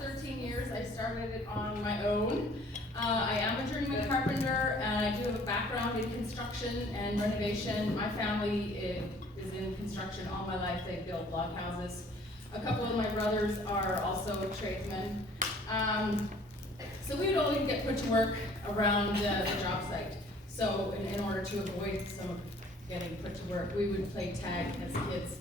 13 years, I started it on my own. I am a journeyman carpenter, and I do have a background in construction and renovation. My family is in construction all my life. They build log houses. A couple of my brothers are also tradesmen. So we would always get put to work around the job site. So in order to avoid some of getting put to work, we would play tag as kids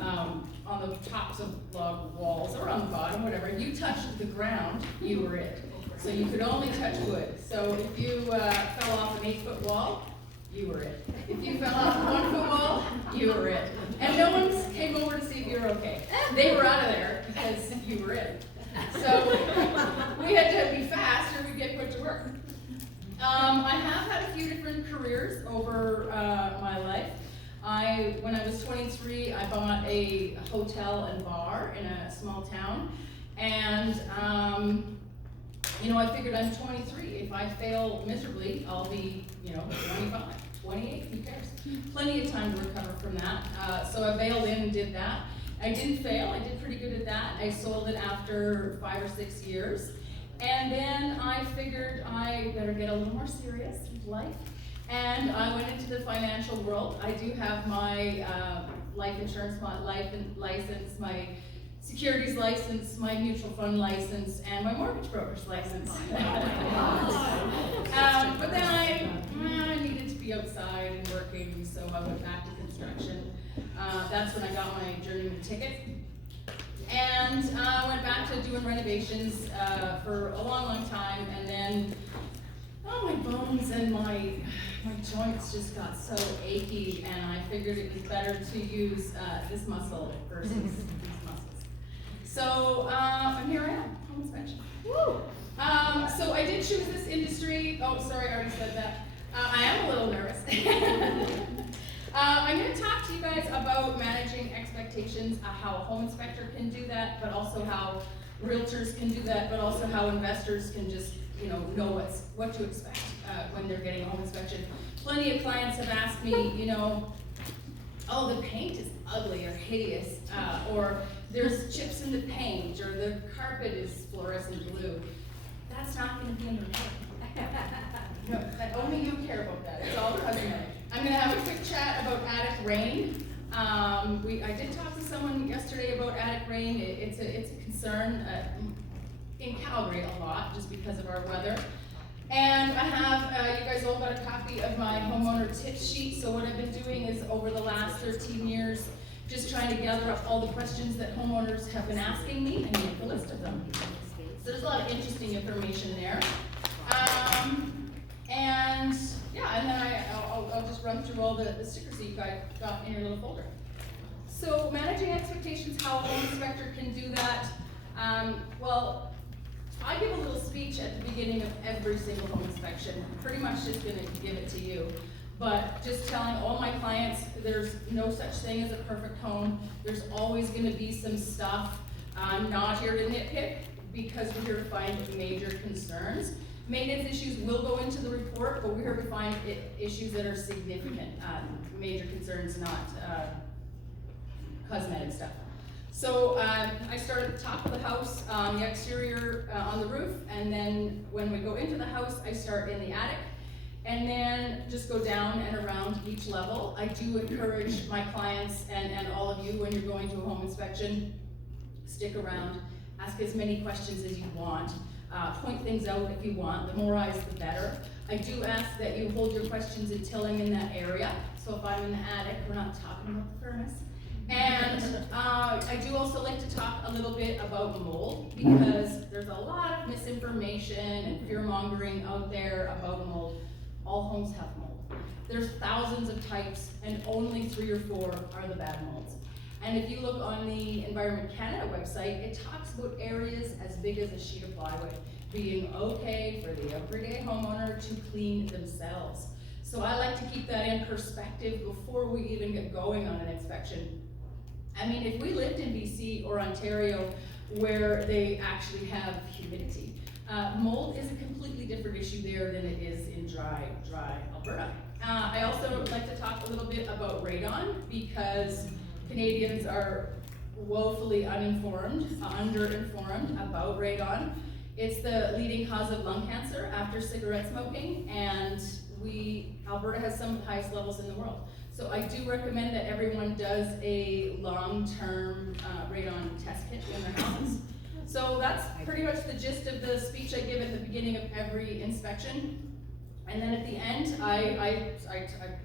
on the tops of log walls or on the bottom, whatever. You touched the ground, you were it. So you could only touch wood. So if you fell off an 8-foot wall, you were it. If you fell off a 1-foot wall, you were it. And no one came over to see if you were okay. They were out of there because you were it. So we had to be fast or we'd get put to work. I have had a few different careers over my life. When I was 23, I bought a hotel and bar in a small town. And I figured I'm 23. If I fail miserably, I'll be, 25, 28, who cares? Plenty of time to recover from that. So I bailed in and did that. I didn't fail. I did pretty good at that. I sold it after 5 or 6 years. And then I figured I better get a little more serious with life. And I went into the financial world. I do have my life insurance license, my securities license, my mutual fund license, and my mortgage broker's license. But then I needed to be outside and working, so I went back to construction. That's when I got my journeyman ticket. And I went back to doing renovations for a long, long time, and then my bones and my joints just got so achy, and I figured it was better to use this muscle versus these muscles. So, and here I am, home inspection. Woo! So I did choose this industry. Oh, sorry, I already said that. I am a little nervous. I'm going to talk to you guys about managing expectations, how a home inspector can do that, but also how realtors can do that, but also how investors can just know what to expect when they're getting a home inspection. Plenty of clients have asked me, oh, the paint is ugly or hideous, or there's chips in the paint, or the carpet is fluorescent blue. That's not going to be in your head. No, only you care about that. It's all cosmetic. I'm going to have a quick chat about attic rain. I did talk to someone yesterday about attic rain. It's a concern in Calgary a lot, just because of our weather. And I have, you guys all got a copy of my homeowner tip sheet. So what I've been doing is over the last 13 years, just trying to gather up all the questions that homeowners have been asking me and make a list of them. So there's a lot of interesting information there. And then I'll just run through all the stickers that you guys got in your little folder. So managing expectations, how a home inspector can do that. Well, I give a little speech at the beginning of every single home inspection. I'm pretty much just going to give it to you. But just telling all my clients, there's no such thing as a perfect home. There's always going to be some stuff. I'm not here to nitpick, because we're here to find major concerns. Maintenance issues will go into the report, but we're here to find issues that are significant, major concerns, not cosmetic stuff. So I start at the top of the house, the exterior on the roof, and then when we go into the house, I start in the attic, and then just go down and around each level. I do encourage my clients and all of you, when you're going to a home inspection, stick around, ask as many questions as you want. Point things out if you want. The more eyes, the better. I do ask that you hold your questions until I'm in that area. So if I'm in the attic, we're not talking about the furnace. And I do also like to talk a little bit about mold, because there's a lot of misinformation and fear-mongering out there about mold. All homes have mold. There's thousands of types, and only 3 or 4 are the bad molds. And if you look on the Environment Canada website, it talks about areas as big as a sheet of plywood being okay for the everyday homeowner to clean themselves. So I like to keep that in perspective before we even get going on an inspection. I mean, if we lived in BC or Ontario where they actually have humidity, mold is a completely different issue there than it is in dry Alberta. I also like to talk a little bit about radon, because Canadians are woefully uninformed, underinformed about radon. It's the leading cause of lung cancer after cigarette smoking, and Alberta has some of the highest levels in the world. So I do recommend that everyone does a long-term radon test kit in their houses. So that's pretty much the gist of the speech I give at the beginning of every inspection. And then at the end, I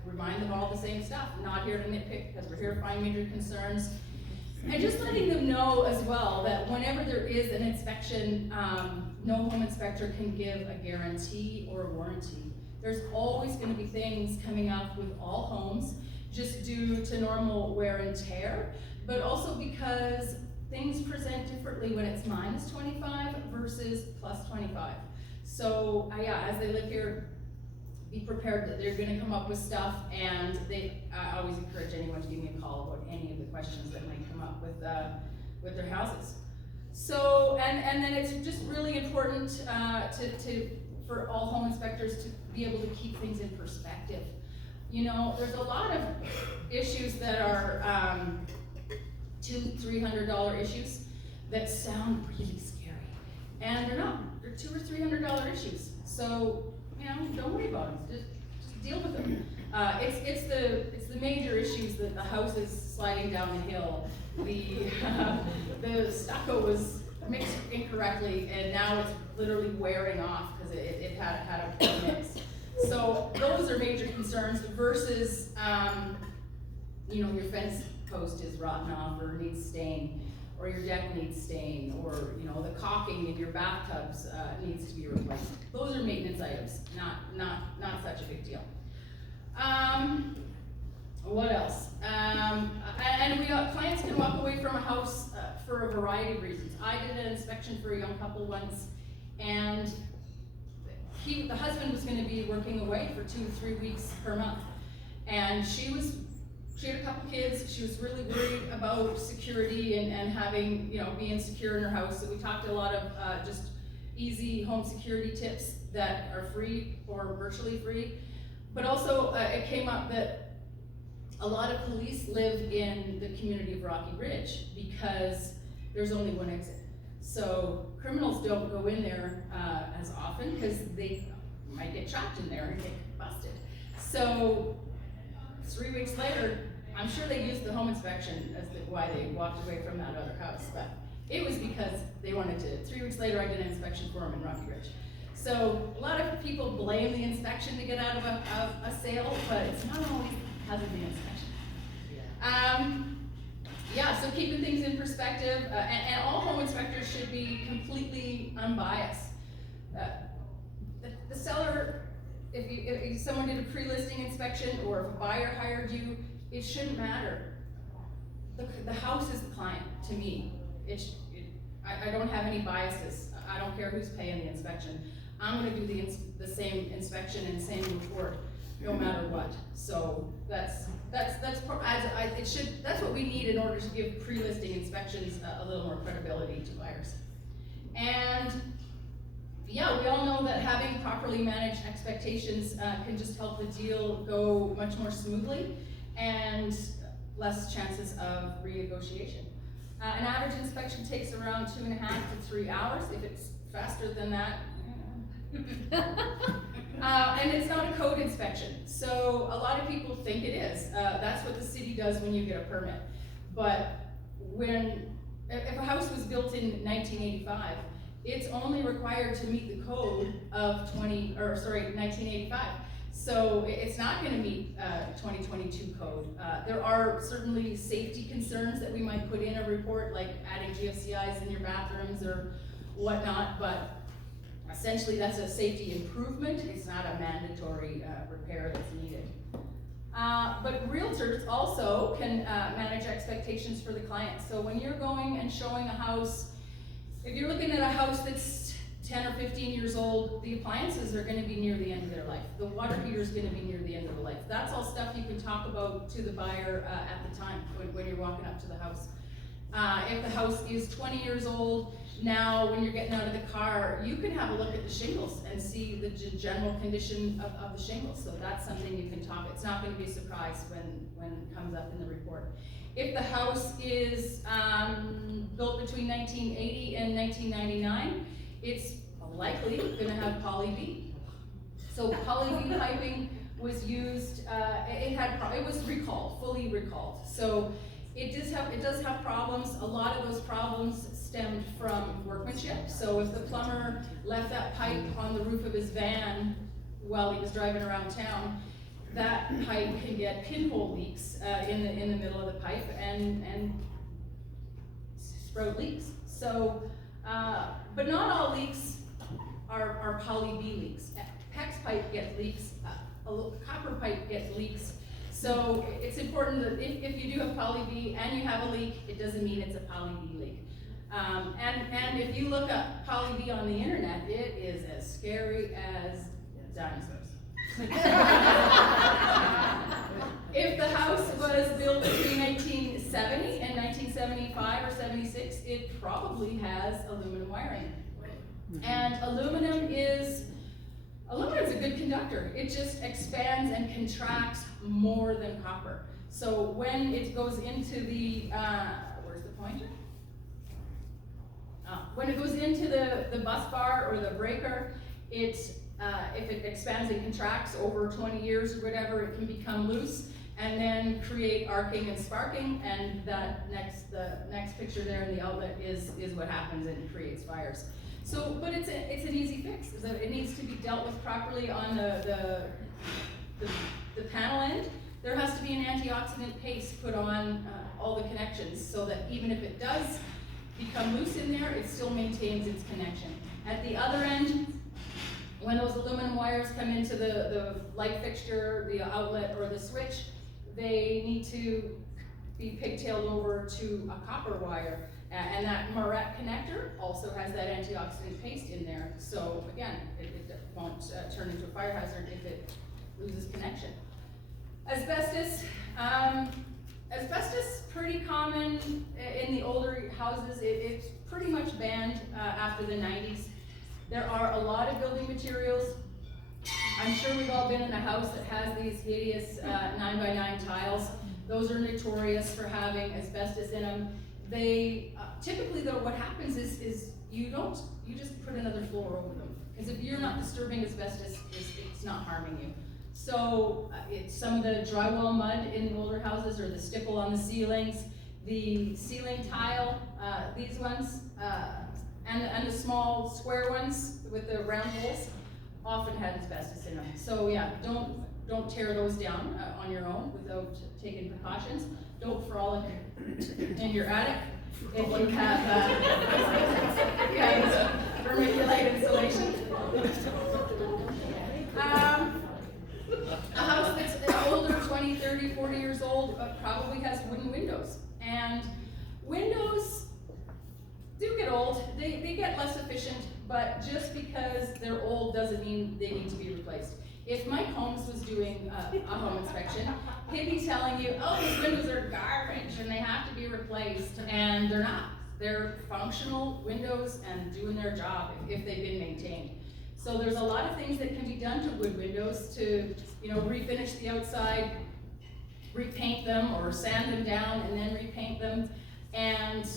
remind them all the same stuff. Not here to nitpick, because we're here to find major concerns. And just letting them know as well that whenever there is an inspection, no home inspector can give a guarantee or a warranty. There's always going to be things coming up with all homes, just due to normal wear and tear, but also because things present differently when it's minus 25 versus plus 25. So yeah, as they live here, be prepared that they're going to come up with stuff, and I always encourage anyone to give me a call about any of the questions that might come up with their houses. So, and then it's just really important for all home inspectors to be able to keep things in perspective. You know, there's a lot of issues that are $200-300 issues that sound really scary, and they're not. They're $200 or $300 issues. So, you know, don't worry about it. Just deal with them. It's the major issues that the house is sliding down the hill. The stucco was mixed incorrectly, and now it's literally wearing off because it had a poor mix. So those are major concerns versus, you know, your fence post is rotten off or needs stain, or your deck needs stain, or, you know, the caulking in your bathtubs needs to be replaced. Those are maintenance items, not such a big deal. What else? And clients can walk away from a house for a variety of reasons. I did an inspection for a young couple once, and the husband was going to be working away for 2 to 3 weeks per month, and she had a couple kids. She was really worried about security and having, you know, being secure in her house. So we talked a lot of just easy home security tips that are free or virtually free. But also it came up that a lot of police live in the community of Rocky Ridge because there's only one exit. So criminals don't go in there as often because they might get trapped in there and get busted. So 3 weeks later, I'm sure they used the home inspection as why they walked away from that other house, but it was because they wanted to. 3 weeks later, I did an inspection for them in Rocky Ridge. So a lot of people blame the inspection to get out of a sale, but it's not always because of the inspection. Yeah, so keeping things in perspective, and all home inspectors should be completely unbiased. The seller, if someone did a pre-listing inspection or if a buyer hired you, it shouldn't matter. The house is the client to me. I don't have any biases. I don't care who's paying the inspection. I'm going to do the same inspection and same report, no matter what. So that's what we need in order to give pre-listing inspections a little more credibility to buyers. And yeah, we all know that having properly managed expectations can just help the deal go much more smoothly and less chances of renegotiation. An average inspection takes around 2.5 to 3 hours. If it's faster than that, and it's not a code inspection. So a lot of people think it is. That's what the city does when you get a permit. But if a house was built in 1985, it's only required to meet the code of 1985. So it's not going to meet 2022 code. There are certainly safety concerns that we might put in a report, like adding GFCIs in your bathrooms or whatnot, but essentially that's a safety improvement. It's not a mandatory repair that's needed. But realtors also can manage expectations for the client. So when you're going and showing a house, if you're looking at a house that's 10 or 15 years old, the appliances are going to be near the end of their life. The water heater is going to be near the end of the life. That's all stuff you can talk about to the buyer at the time when you're walking up to the house. If the house is 20 years old, now when you're getting out of the car, you can have a look at the shingles and see the general condition of the shingles. So that's something you can talk. It's not going to be a surprise when it comes up in the report. If the house is built between 1980 and 1999, it's likely going to have poly B. So poly B piping was used. It was recalled, fully recalled. So it does have problems. A lot of those problems stemmed from workmanship. So if the plumber left that pipe on the roof of his van while he was driving around town, that pipe can get pinhole leaks in the middle of the pipe and sprout leaks. So, but not all leaks are poly B leaks. PEX pipe gets leaks. Copper pipe gets leaks. So it's important that if you do have poly B and you have a leak, it doesn't mean it's a poly B leak. And if you look up poly B on the internet, it is as scary as dinosaurs. If the house was built between 1970 and 1975 or 76, it probably has aluminum wiring. And aluminum is a good conductor. It just expands and contracts more than copper. So when it goes into the, where's the pointer? When it goes into the bus bar or the breaker, if it expands and contracts over 20 years or whatever, it can become loose and then create arcing and sparking, and the next picture there in the outlet is what happens, and it creates fires. So, but it's an easy fix. It needs to be dealt with properly on the panel end. There has to be an antioxidant paste put on all the connections so that even if it does become loose in there, it still maintains its connection. At the other end, when those aluminum wires come into the light fixture, the outlet, or the switch, they need to be pigtailed over to a copper wire. And that Moret connector also has that antioxidant paste in there. So again, it won't turn into a fire hazard if it loses connection. Asbestos. Asbestos, pretty common in the older houses. It's pretty much banned after the 90s. There are a lot of building materials. I'm sure we've all been in a house that has these hideous 9x9 tiles. Those are notorious for having asbestos in them. They typically, though, what happens is you just put another floor over them, because if you're not disturbing asbestos, it's not harming you. So it's some of the drywall mud in the older houses, or the stipple on the ceilings, the ceiling tile, these ones, and the small square ones with the round holes often had asbestos in them. So yeah, don't tear those down on your own without taking precautions. Don't frolic in your attic if you have vermiculite insulation. A house that's older, 20, 30, 40 years old, probably has wooden windows. And windows do get old. They get less efficient, but just because they're old doesn't mean they need to be replaced. If Mike Holmes was doing a home inspection, he'd be telling you, oh, these windows are garbage and they have to be replaced, and they're not. They're functional windows and doing their job if they've been maintained. So there's a lot of things that can be done to wood windows to, refinish the outside, repaint them or sand them down and then repaint them, and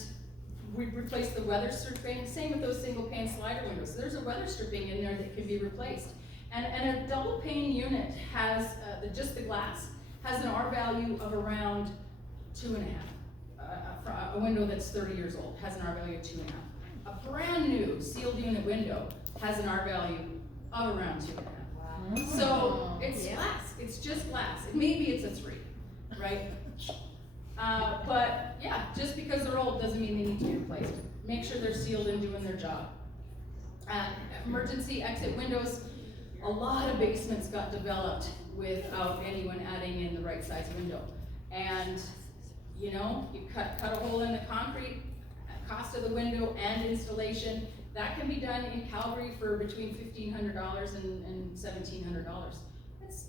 replace the weather stripping. Same with those single pane slider windows. So there's a weather stripping in there that can be replaced. And a double pane unit has, just the glass, has an R value of around 2.5. A window that's 30 years old has an R value of 2.5. A brand new sealed unit window has an R value of around 2.5. Wow. So it's glass, it's just glass. Maybe it's a 3, right? But yeah, just because they're old doesn't mean they need to be replaced. Make sure they're sealed and doing their job. Emergency exit windows. A lot of basements got developed without anyone adding in the right size window. And you cut a hole in the concrete, cost of the window and installation. That can be done in Calgary for between $1,500 and $1,700. It's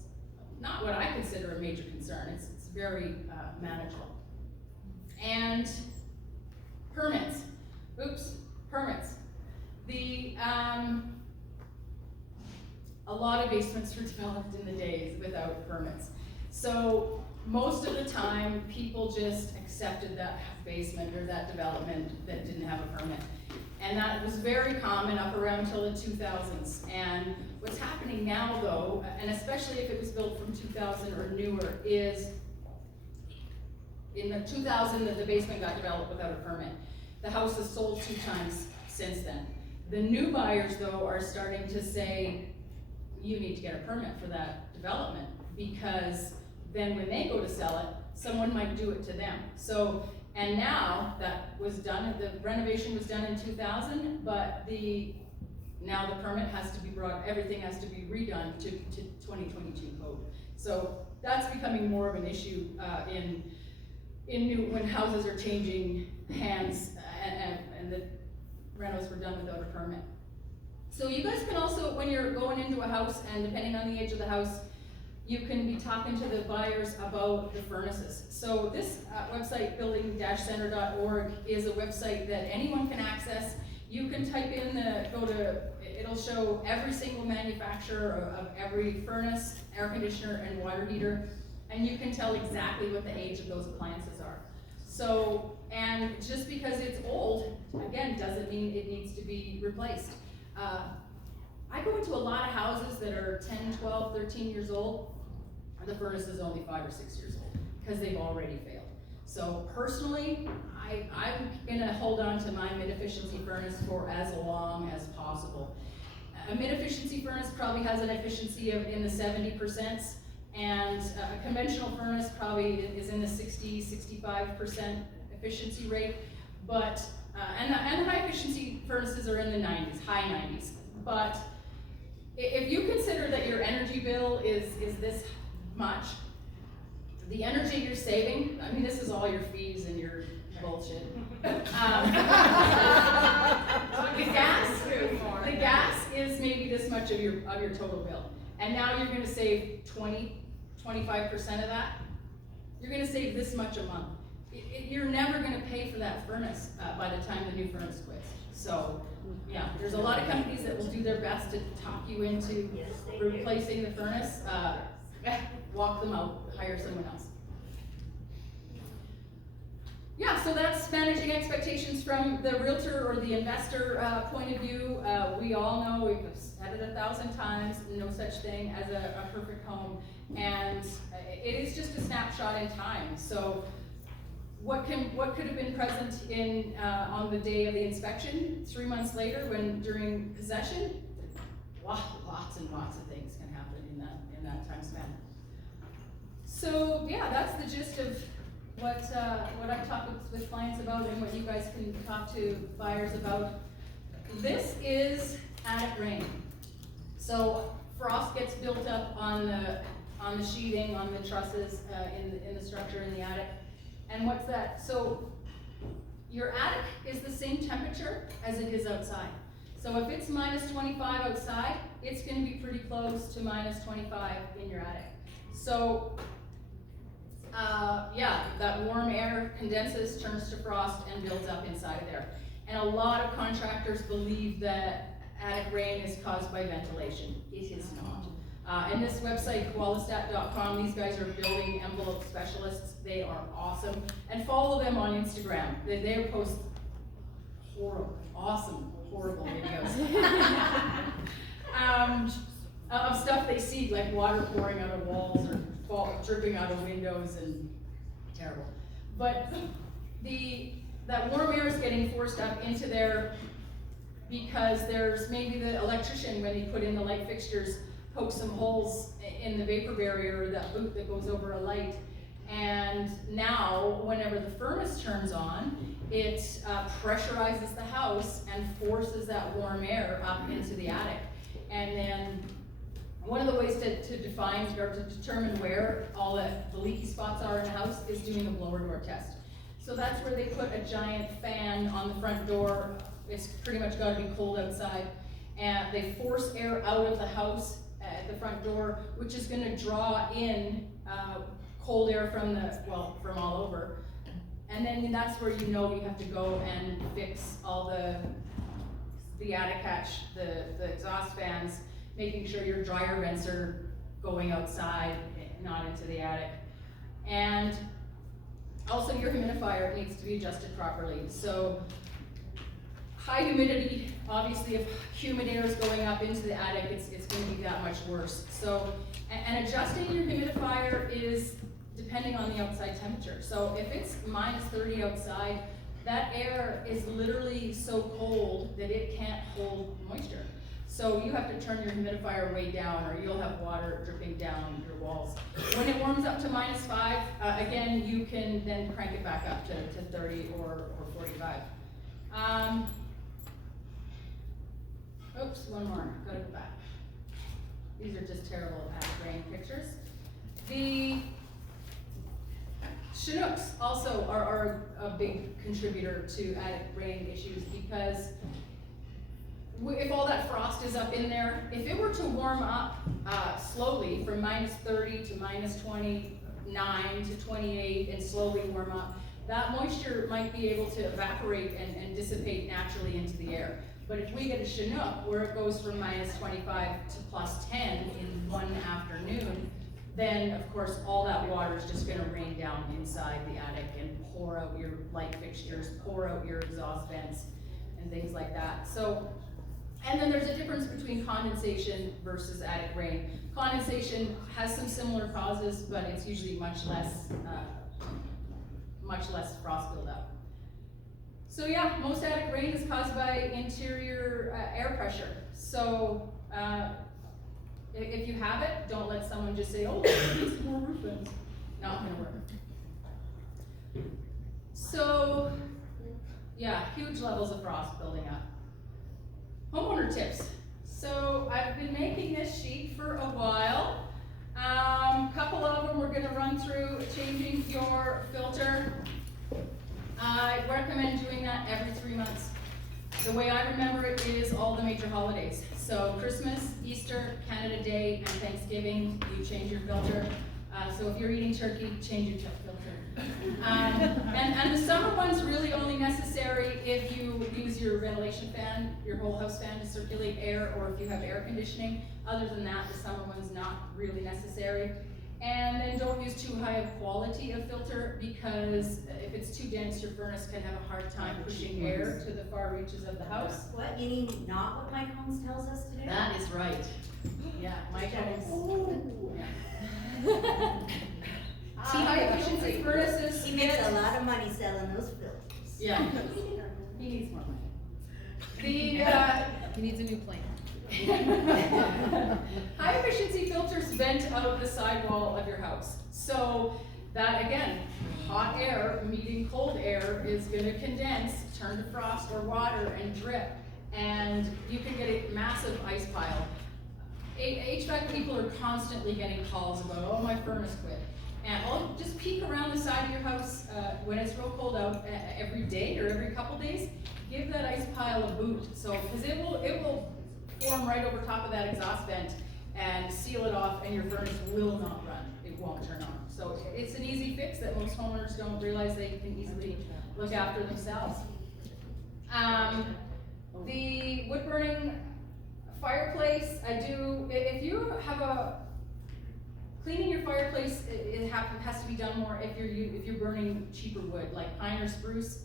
not what I consider a major concern. It's very manageable. And Permits. Oops, permits. A lot of basements were developed in the days without permits. So most of the time, people just accepted that basement or that development that didn't have a permit. And that was very common up around till the 2000s. And what's happening now though, and especially if it was built from 2000 or newer, is in the 2000 that the basement got developed without a permit. The house has sold 2 times since then. The new buyers though are starting to say, you need to get a permit for that development, because then when they go to sell it, someone might do it to them. So, and now that was done, the renovation was done in 2000, but now the permit has to be brought, everything has to be redone to 2022 code. So that's becoming more of an issue when houses are changing hands and the renos were done without a permit. So you guys can also, when you're going into a house, and depending on the age of the house, you can be talking to the buyers about the furnaces. So this website, building-center.org, is a website that anyone can access. You can type in it'll show every single manufacturer of every furnace, air conditioner, and water heater, and you can tell exactly what the age of those appliances are. So, and just because it's old, again, doesn't mean it needs to be replaced. I go into a lot of houses that are 10, 12, 13 years old, and the furnace is only 5 or 6 years old, because they've already failed. So personally, I'm gonna hold on to my mid-efficiency furnace for as long as possible. A mid-efficiency furnace probably has an efficiency in the 70%, and a conventional furnace probably is in the 60-65% efficiency rate, but and the high efficiency furnaces are in the 90s, high 90s. But if you consider that your energy bill is this much, the energy you're saving, I mean, this is all your fees and your bullshit. The gas is maybe this much of your total bill. And now you're gonna save 25% of that. You're gonna save this much a month. You're never gonna pay for that furnace by the time the new furnace quits. So, yeah, there's a lot of companies that will do their best to talk you into replacing the furnace. Walk them out, hire someone else. Yeah, so that's managing expectations from the realtor or the investor point of view. We all know, we've said it 1,000 times, no such thing as a perfect home. And it is just a snapshot in time. So what could have been present on the day of the inspection, 3 months later, during possession? Lots and lots of things can happen in that time span. So yeah, that's the gist of what I've talked with clients about and what you guys can talk to buyers about. This is attic rain. So frost gets built up on the sheathing, on the trusses, in the structure in the attic. And what's that? So your attic is the same temperature as it is outside. So if it's minus 25 outside, it's going to be pretty close to minus 25 in your attic. So yeah, that warm air condenses, turns to frost, and builds up inside of there. And a lot of contractors believe that attic rain is caused by ventilation. It is not. And this website, koalastat.com, these guys are building envelope specialists. They are awesome. And follow them on Instagram. They post horrible videos. Of stuff they see, like water pouring out of walls or dripping out of windows, and terrible. But that warm air is getting forced up into there because there's maybe the electrician, when he put in the light fixtures, poked some holes in the vapor barrier, that boot that goes over a light. And now, whenever the furnace turns on, it pressurizes the house and forces that warm air up into the attic. And then one of the ways to define or to determine where all the leaky spots are in the house is doing a blower door test. So that's where they put a giant fan on the front door. It's pretty much got to be cold outside. And they force air out of the house at the front door, which is going to draw in cold air from all over. And then that's where you know you have to go and fix all the attic hatch, the exhaust fans, making sure your dryer vents are going outside, not into the attic. And also your humidifier needs to be adjusted properly. So high humidity, obviously if humid air is going up into the attic, it's gonna be that much worse. So, and adjusting your humidifier is depending on the outside temperature. So if it's minus 30 outside, that air is literally so cold that it can't hold moisture. So you have to turn your humidifier way down, or you'll have water dripping down your walls. When it warms up to minus 5, again, you can then crank it back up to 30 or 45. Oops, one more, gotta go back. These are just terrible attic rain pictures. The Chinooks also are a big contributor to attic rain issues, because if all that frost is up in there, if it were to warm up slowly from minus 30 to minus 29 to 28 and slowly warm up, that moisture might be able to evaporate and dissipate naturally into the air. But if we get a Chinook where it goes from minus 25 to plus 10 in one afternoon, then of course all that water is just gonna rain down inside the attic and pour out your light fixtures, pour out your exhaust vents and things like that. So, and then there's a difference between condensation versus attic rain. Condensation has some similar causes, but it's usually much less frost buildup. So yeah, most attic rain is caused by interior air pressure. So if you have it, don't let someone just say, oh, let's need some more roof vents. Not gonna work. So yeah, huge levels of frost building up. Homeowner tips. So I've been making this sheet for a while. Couple of them we're gonna run through. Changing your filter. I recommend doing that every 3 months. The way I remember it is all the major holidays. So Christmas, Easter, Canada Day, and Thanksgiving, you change your filter. So if you're eating turkey, change your filter. And the summer one's really only necessary if you use your ventilation fan, your whole house fan to circulate air, or if you have air conditioning. Other than that, the summer one's not really necessary. And then don't use too high a quality of filter, because if it's too dense, your furnace can have a hard time pushing air to the far reaches of the house. What, you mean not what Mike Holmes tells us to do? That is right. Yeah, Mike Holmes. High efficiency furnaces. He makes a lot of money selling those filters. Yeah. He needs more money. He needs a new plane. High efficiency filters vent out the sidewall of your house. So that, again, hot air meeting cold air is gonna condense, turn to frost or water and drip, and you can get a massive ice pile. HVAC people are constantly getting calls about, oh, my furnace quit. And I'll just peek around the side of your house when it's real cold out every day or every couple days. Give that ice pile a boot. So, because it will form right over top of that exhaust vent and seal it off, and your furnace will not run. It won't turn on. So it's an easy fix that most homeowners don't realize they can easily look after themselves. The wood burning fireplace, if you have cleaning your fireplace, it has to be done more if you're burning cheaper wood, like pine or spruce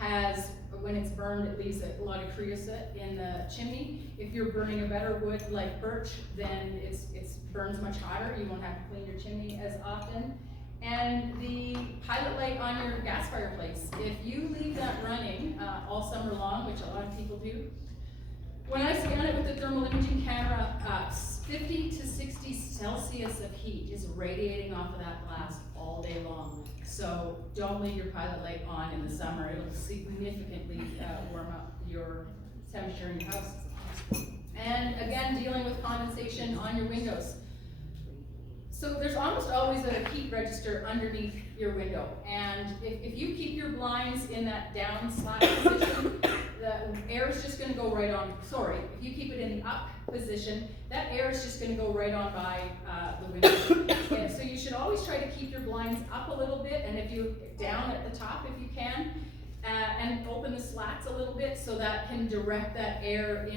has, when it's burned, it leaves a lot of creosote in the chimney. If you're burning a better wood like birch, then it burns much hotter. You won't have to clean your chimney as often. And the pilot light on your gas fireplace, if you leave that running all summer long, which a lot of people do, when I scan it with the thermal imaging camera, 50 to 60 Celsius of heat is radiating off of that glass all day long. So don't leave your pilot light on in the summer. It'll significantly warm up your temperature in your house. And again, dealing with condensation on your windows. So there's almost always a heat register underneath your window, and if you keep your blinds in that down slat position, the air is just gonna go right on, if you keep it in the up position, that air is just gonna go right on by the window. And so you should always try to keep your blinds up a little bit, and if you, down at the top if you can, and open the slats a little bit so that can direct that air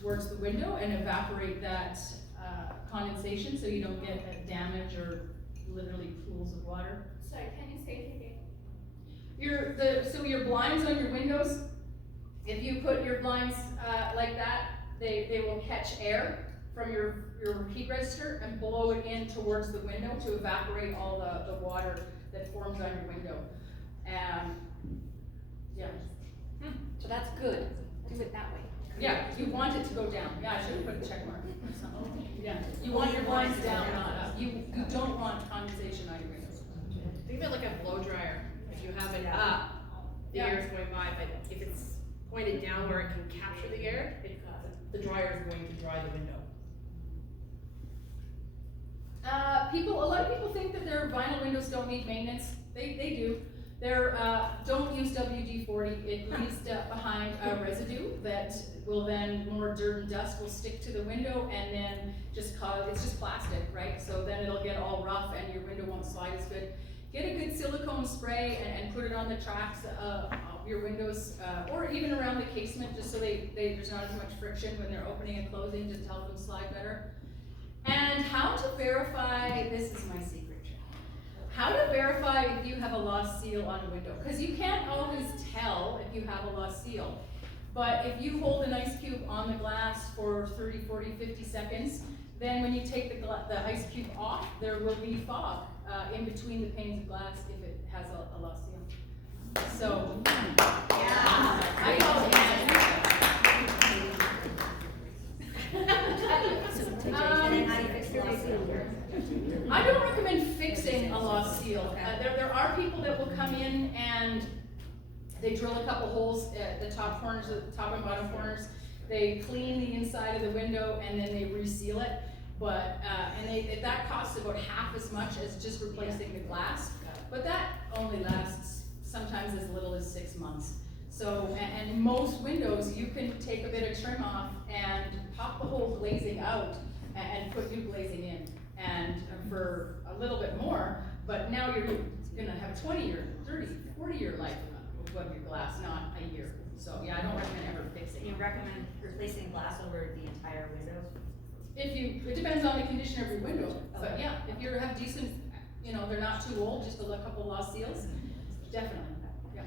towards the window and evaporate that condensation so you don't get a damage or literally pools of water. Sorry, can you say it again? So your blinds on your windows, if you put your blinds like that, they will catch air from your heat register and blow it in towards the window to evaporate all the water that forms on your window. Yeah. So that's good. Do it that way. Yeah, you want it to go down. Yeah, I should have put a check mark. Yeah, you want your blinds down, not up. You don't want condensation on your windows. Think of it like a blow dryer. If you have it up, the air is going by, but if it's pointed down where it can capture the air, the dryer is going to dry the window. A lot of people think that their vinyl windows don't need maintenance. They do. Don't use WD-40. It leaves behind a residue that will then, more dirt and dust will stick to the window and then just cause, it's just plastic, right? So then it'll get all rough and your window won't slide as good. Get a good silicone spray and put it on the tracks of your windows, or even around the casement, just so there's not as much friction when they're opening and closing, just to help them slide better. And how to verify, this is my secret trick. How to verify if you have a lost seal on a window. Because you can't always tell if you have a lost seal. But if you hold an ice cube on the glass for 30, 40, 50 seconds, then when you take the ice cube off, there will be fog in between the panes of glass if it has a lost seal. So, yeah, I call it magic. I don't recommend fixing a lost seal. There are people that will come in and they drill a couple holes at the top corners, the top and bottom corners. They clean the inside of the window and then they reseal it. But that costs about half as much as just replacing the glass. But that only lasts sometimes as little as 6 months. So, and most windows, you can take a bit of trim off and pop the whole glazing out and put new glazing in. And for a little bit more, but now you're gonna have a 20-year, 30, 40-year life of your glass, not a year. So yeah, I don't recommend ever fixing. You recommend replacing glass over the entire window? It depends on the condition of your window. But yeah, if you have decent, they're not too old, just a couple lost seals, definitely. Yeah.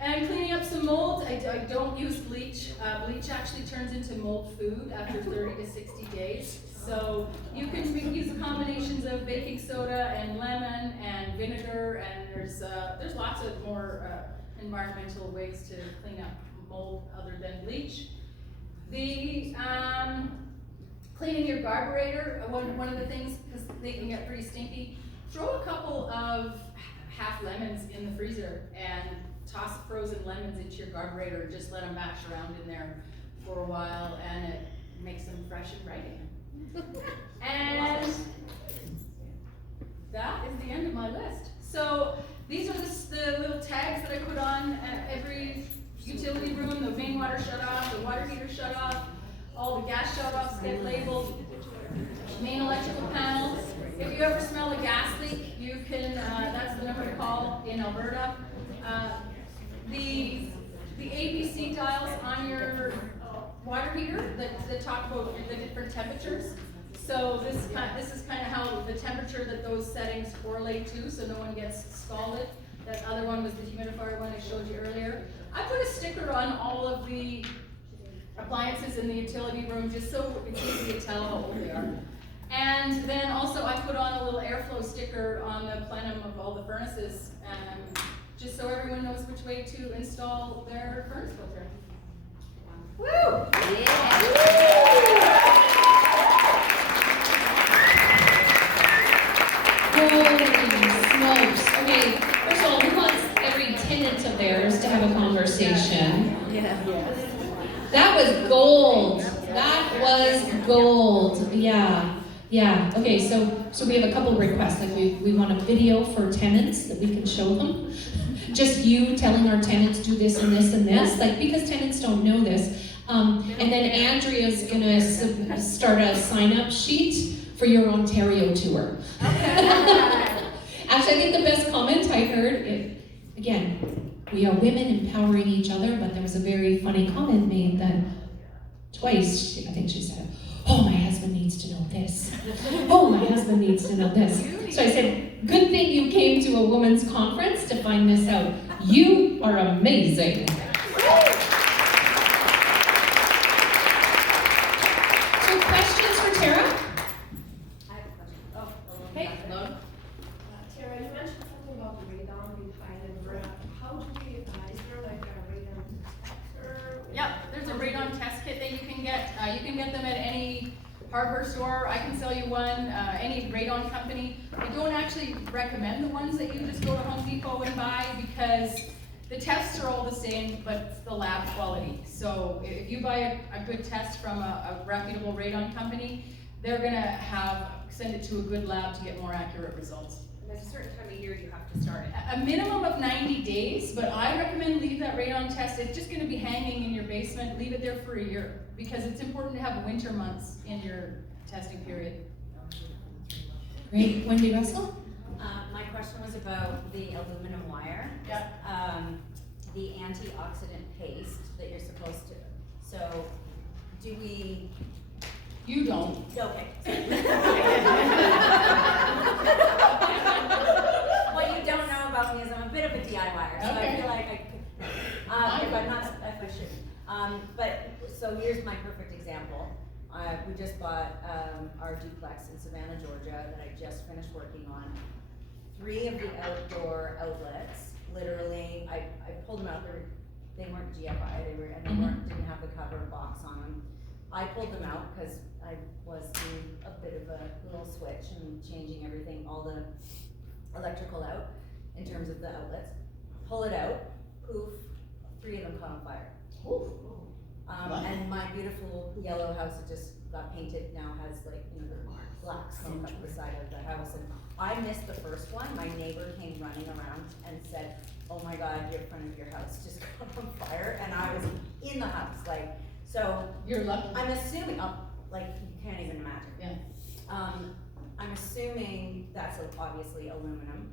And cleaning up some mold, I don't use bleach. Bleach actually turns into mold food after 30 to 60 days. So you can use combinations of baking soda and lemon and vinegar, and there's lots of more environmental ways to clean up mold other than bleach. The cleaning your carburetor, one of the things, because they can get pretty stinky, throw a couple of half lemons in the freezer and toss frozen lemons into your carburetor and just let them mash around in there for a while, and it makes them fresh and bright again. And that is the end of my list. So these are the little tags that I put on every utility room: the main water shut off, the water heater shut off, all the gas shut offs get labeled, main electrical panels. If you ever smell a gas leak, you can, that's the number to call in Alberta. The ABC dials on your water heater that talk about the different temperatures. So this is kind of how the temperature that those settings correlate to, so no one gets scalded. That other one was the humidifier one I showed you earlier. I put a sticker on all of the appliances in the utility room just so it's easy to tell how old they are. And then also I put on a little airflow sticker on the plenum of all the furnaces, just so everyone knows which way to install their furnace filter. Woo! Yeah! Holy smokes. Okay, first of all, who wants every tenant of theirs to have a conversation? Yeah. That was gold. That was gold. Yeah. Yeah, okay, so we have a couple requests, like we want a video for tenants that we can show them. Just you telling our tenants do this and this and this, like, because tenants don't know this. And then Andrea's gonna start a sign-up sheet for your Ontario tour. Actually, I think the best comment I heard, again, we are women empowering each other, but there was a very funny comment made that twice, I think she said, oh, my husband needs to know this. Oh, my husband needs to know this. So I said, good thing you came to a women's conference to find this out. You are amazing. So questions for Tara? I have a question. Oh, Hey. Tara, you mentioned something about the radon behind and burn. How do we, is there like a radon detector? Yep, there's a radon test kit that you can get. You can get them at any hardware store. I can sell you one, any radon company. I don't actually recommend the ones that you just go to Home Depot and buy because the tests are all the same, but it's the lab quality. So if you buy a good test from a reputable radon company, they're gonna send it to a good lab to get more accurate results. And there's a certain time of year you have to start it. A minimum of 90 days, but I recommend leave that radon test. It's just gonna be hanging in your basement. Leave it there for a year because it's important to have winter months in your testing period. Great, Wendy Russell? My question was about the aluminum wire. Yeah. The antioxidant paste that you're supposed to. So, do we? You don't. Okay. What you don't know about me is I'm a bit of a DIYer, so Okay. I feel like I could, if I should. But, so here's my perfect example. We just bought, our duplex in Savannah, Georgia, that I just finished working on. 3 of the outdoor outlets, literally, I pulled them out, they weren't GFI, didn't have the cover box on them. I pulled them out because I was doing a bit of a little switch and changing everything, all the electrical out in terms of the outlets. Pull it out, poof, 3 of them caught on fire. And my beautiful yellow house that just got painted now has like, the black smoke up the side of the house. And I missed the first one. My neighbor came running around and said, oh my God, your front of your house just caught on fire. And I was in the house, like, so. You're lucky. I'm assuming, like, you can't even imagine. Yeah. I'm assuming that's obviously aluminum.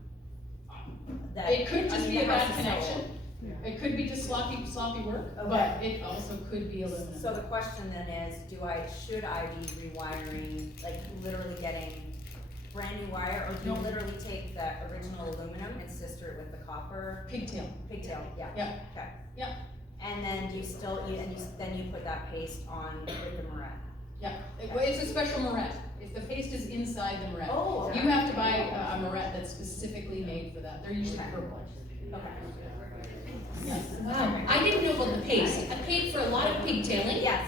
It could just be a the bad house is so connection. old. It could be just sloppy work, Okay. but it also could be aluminum. So the question then is, should I be rewiring, like literally getting brand new wire, or do you No. literally take the original aluminum and sister it with the copper? Pigtail. Pigtail, yeah. Yeah. Okay. Yeah. And then then you put that paste on with the Moret. Yeah, it's a special moret. If the paste is inside the moret. Oh, okay. You have to buy a moret that's specifically made for that. They're usually purple. Okay. Yes. Wow, I didn't know about the paste. I paid for a lot of pigtailing, Yes.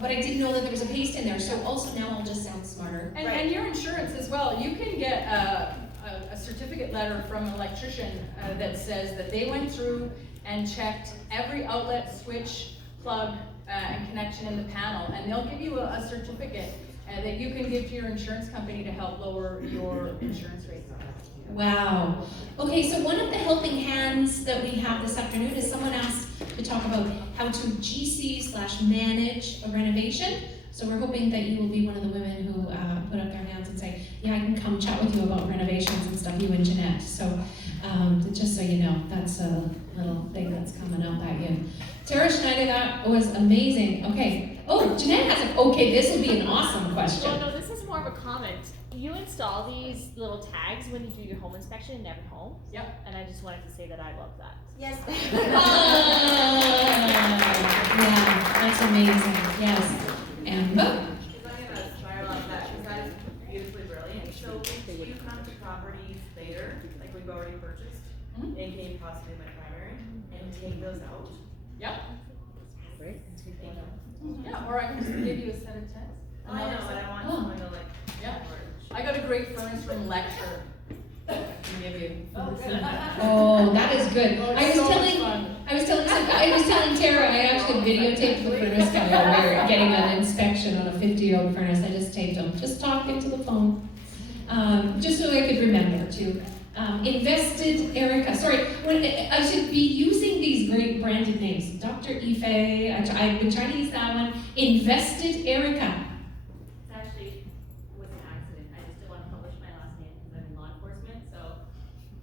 but I didn't know that there was a paste in there, so also now I'll just sound smarter. And your insurance as well. You can get a certificate letter from an electrician that says that they went through and checked every outlet, switch, plug, and connection in the panel, and they'll give you a certificate that you can give to your insurance company to help lower your insurance rates. Wow. Okay, so one of the helping hands that we have this afternoon is someone asked to talk about how to GC/manage a renovation. So we're hoping that you will be one of the women who put up their hands and say, yeah, I can come chat with you about renovations and stuff, you and Jeanette. So just so you know, that's a little thing that's coming up at you. Tara Schneider, that was amazing. Okay. Oh, Jeanette has a, okay, this will be an awesome question. Well, no, this is more of a comment. You install these little tags when you do your home inspection in every home. Yep. And I just wanted to say that I love that. Yes. Yeah, that's amazing. Yes. And I'm gonna spiral off that because that is beautifully brilliant. So if you come to properties later, like we've already purchased, Mhm. aka possibly my primary, and take those out. Yep. Great. Yeah, or I can just give you a set of tests. I know, but I want Oh. someone to like. Yeah. I got a great furnace room lecture I can give you. Oh, good. oh, that is good. Oh, it's I was so much telling fun. somebody I was telling Tara, I actually videotaped the furnace guy while we were getting an inspection on a 50-year-old furnace. I just taped him, just talking to the phone. Just so I could remember to. Invested Erica, sorry, I should be using these great branded names. Dr. Ife, I've been trying to use that one. Invested Erica. It actually was an accident. I just didn't want to publish my last name because I'm in law enforcement,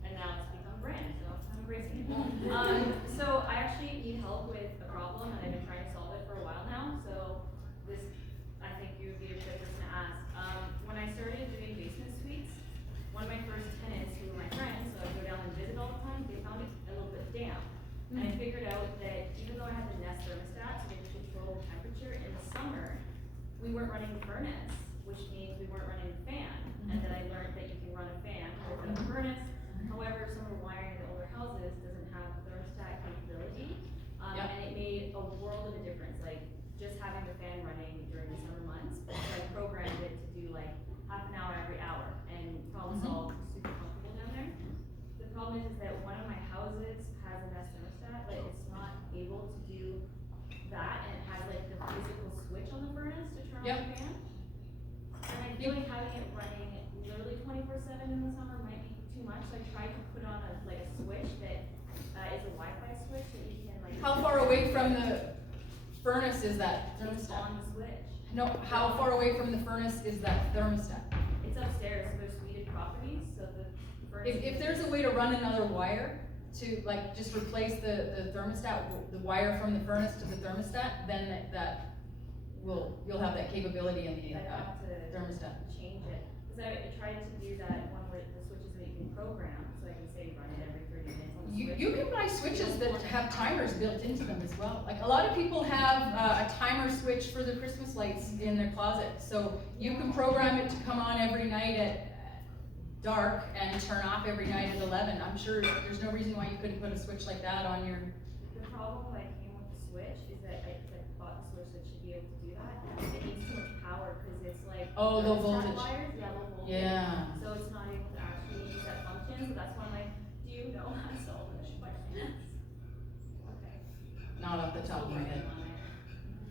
and now it's become a brand, so I'm embracing it. So I actually need help with a problem and I've been trying to solve it for a while now, so this, I think you would be a good person to ask. When I started doing basement suites, one of my first tenants who were my friends, so I'd go down and visit all the time, they found it a little bit damp. And I figured out that even though I had the Nest thermostat to control temperature in the summer, we weren't running the furnace, which means we weren't running the fan. And then I learned that you can run a fan without a furnace. However, some of the wiring in the older houses doesn't have thermostat capability. And it made a world of a difference, like just having the fan running during the summer months. So I programmed it to do like half an hour every hour, and problem solved, super comfortable down there. The problem is that one of my houses has a Nest thermostat, but it's not able to do that, and it has like the physical switch on the furnace to turn on the fan. And I feel like having it running literally 24/7 in the summer might be too much, so I tried to put on a switch that is a Wi-Fi switch that you can like. How far away from the furnace is that It's thermostat? on the switch. No, how far away from the furnace is that thermostat? It's upstairs, so there's heated properties, so the furnace. If there's a way to run another wire to like just replace the thermostat, the wire from the furnace to the thermostat, then you'll have that capability in the I'd have to thermostat. change it, because I tried to do that one where the switches that you can program, so I can say run it every 30 minutes on the switch. You can buy switches that have timers built into them as well. Like a lot of people have a timer switch for their Christmas lights in their closet. So you can program it to come on every night at dark and turn off every night at 11. I'm sure there's no reason why you couldn't put a switch like that on your. The problem that came with the switch is that I bought the switch that should be able to do that. It needs too much power, because it's like. Oh, low thermostat voltage. Wires, yeah, low voltage. Yeah. So it's not able to actually use that function, so that's why I'm like, do you know how to solve this question? Okay. Not off the top of my head.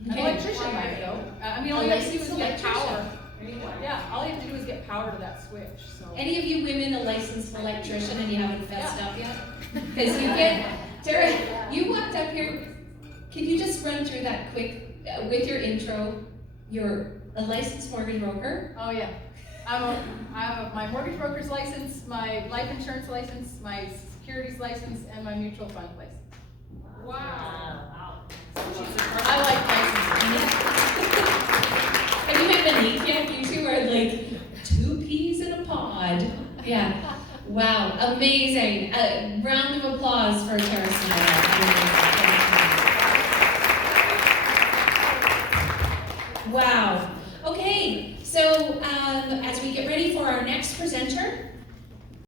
An Okay. electrician might though. I mean, all you have to do is get Licensed power. Anyone? Yeah, all you have to do is get power to that switch, so. Any of you women a licensed electrician and you haven't fessed up yet? Because you get, Tara, you walked up here, can you just run through that quick, with your intro? You're a licensed mortgage broker. Oh, yeah. I have my mortgage broker's license, my life insurance license, my securities license, and my mutual fund license. Wow. I like licenses. Have you met Monique yet? You two are like 2 peas in a pod. Yeah. Wow, amazing. A round of applause for Tara Snow. Wow. Okay, so as we get ready for our next presenter,